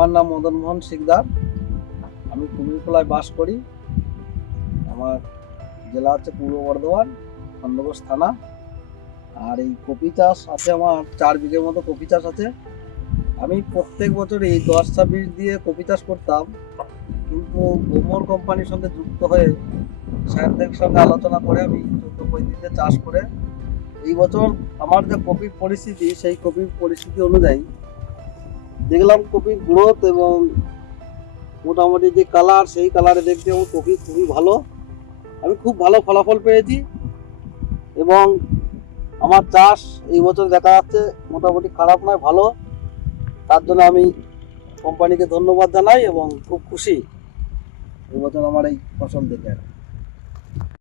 আমার নাম মদন মোহন শিকদার। আমি কুমিরকোলায় বাস করি। আমার জেলা হচ্ছে পূর্ব বর্ধমান, খণ্ডঘোষ থানা। আর এই কপি চাষ আছে আমার 4 বিঘের মতো কপি চাষ আছে। আমি প্রত্যেক বছর এই 10-26 দিয়ে কপি চাষ করতাম, কিন্তু গোমর কোম্পানির সঙ্গে যুক্ত হয়ে স্যারদের সঙ্গে আলোচনা করে আমি 14-35 দিয়ে চাষ করে এই বছর আমার যে কপির পরিস্থিতি, সেই কপির পরিস্থিতি অনুযায়ী দেখলাম কপির গ্রোথ এবং মোটামুটি যে কালার, সেই কালারে দেখতে আমার কপি খুবই ভালো। আমি খুব ভালো ফলাফল পেয়েছি এবং আমার চাষ এই বছর দেখা যাচ্ছে মোটামুটি খারাপ নয়, ভালো। তার জন্য আমি কোম্পানিকে ধন্যবাদ জানাই এবং খুব খুশি এই বছর আমার এই ফসল দেখে।